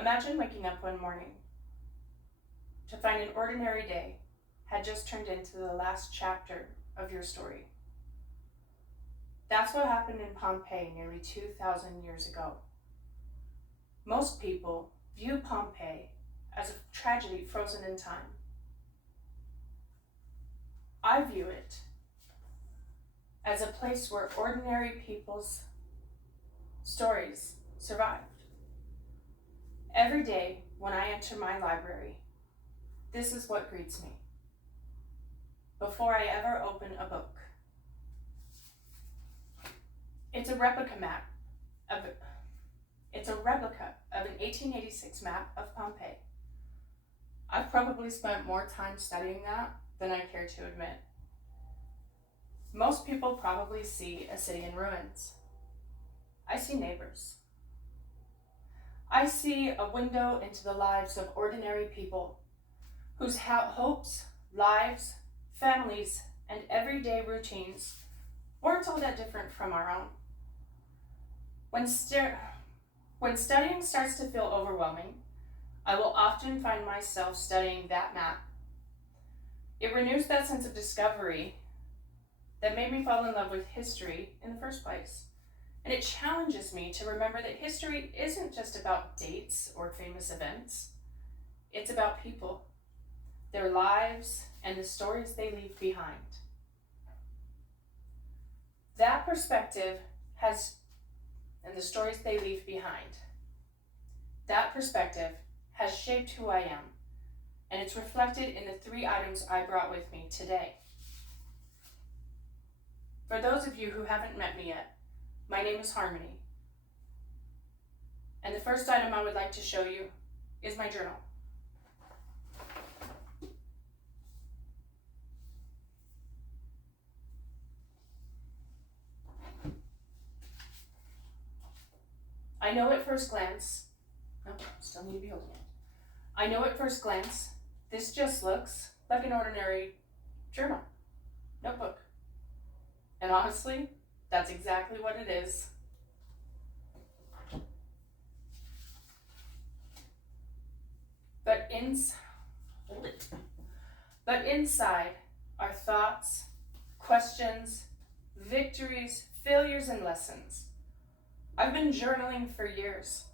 Imagine waking up one morning to find an ordinary day had just turned into the last chapter of your story. That's what happened in Pompeii nearly 2,000 years ago. Most people view Pompeii as a tragedy frozen in time. I view it as a place where ordinary people's stories survived. Every day when I enter my library, this is what greets me before I ever open a book. It's a replica of an 1886 map of Pompeii. I've probably spent more time studying that than I care to admit. Most people probably see a city in ruins. I see neighbors. I see a window into the lives of ordinary people whose hopes, lives, families, and everyday routines weren't all that different from our own. When studying starts to feel overwhelming, I will often find myself studying that map. It renews that sense of discovery that made me fall in love with history in the first place. And it challenges me to remember that history isn't just about dates or famous events. It's about people, their lives, and the stories they leave behind. That perspective has shaped who I am, and it's reflected in the 3 items I brought with me today. For those of you who haven't met me yet, my name is Harmony, and the first item I would like to show you is my journal. I know at first glance, this just looks like an ordinary journal, notebook. And honestly, that's exactly what it is. But inside are thoughts, questions, victories, failures, and lessons. I've been journaling for years,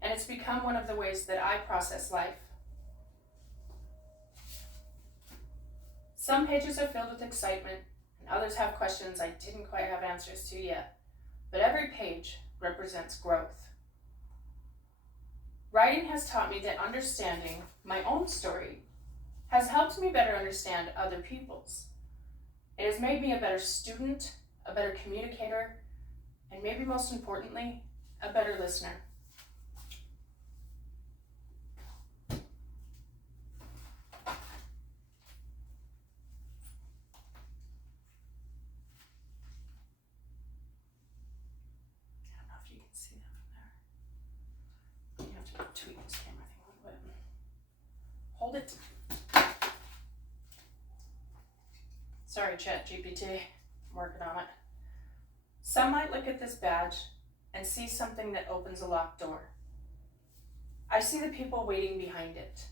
and it's become one of the ways that I process life. Some pages are filled with excitement, and others have questions I didn't quite have answers to yet, but every page represents growth. Writing has taught me that understanding my own story has helped me better understand other people's. It has made me a better student, a better communicator, and maybe most importantly, a better listener. Tweak this camera thing a little bit. Hold it. Sorry, ChatGPT. I'm working on it. Some might look at this badge and see something that opens a locked door. I see the people waiting behind it.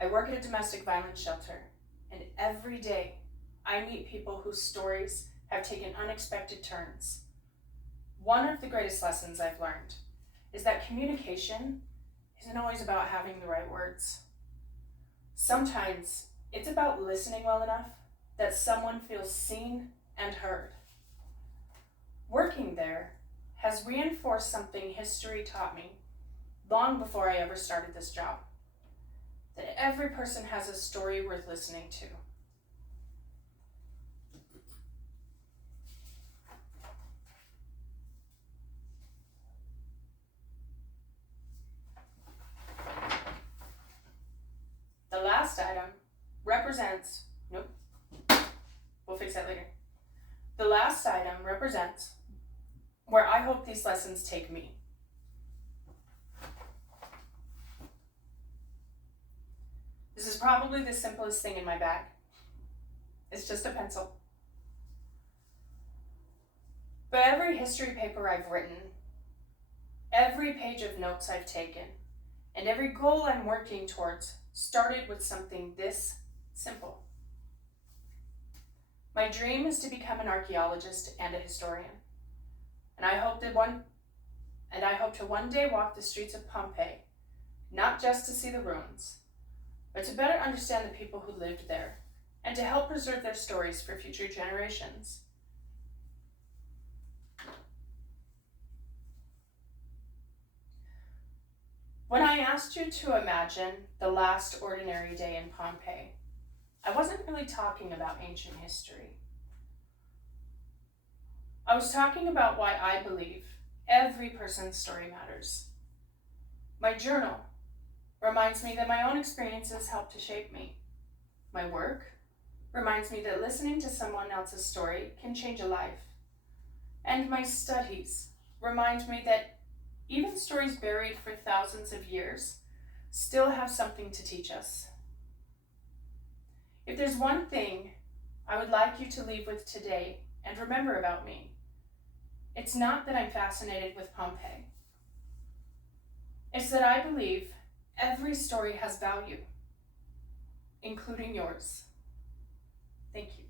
I work at a domestic violence shelter, and every day I meet people whose stories have taken unexpected turns. One of the greatest lessons I've learned is that communication isn't always about having the right words. Sometimes it's about listening well enough that someone feels seen and heard. Working there has reinforced something history taught me long before I ever started this job, that every person has a story worth listening to. The last item represents, we'll fix that later. The last item represents where I hope these lessons take me. This is probably the simplest thing in my bag. It's just a pencil. But every history paper I've written, Every page of notes I've taken and every goal I'm working towards started with something this simple. My dream is to become an archaeologist and a historian, and I hope to one day walk the streets of Pompeii, not just to see the ruins, but to better understand the people who lived there and to help preserve their stories for future generations. When I asked you to imagine the last ordinary day in Pompeii, I wasn't really talking about ancient history. I was talking about why I believe every person's story matters. My journal reminds me that my own experiences help to shape me. My work reminds me that listening to someone else's story can change a life. And my studies remind me that even stories buried for thousands of years still have something to teach us. If there's one thing I would like you to leave with today and remember about me, it's not that I'm fascinated with Pompeii. It's that I believe every story has value, including yours. Thank you.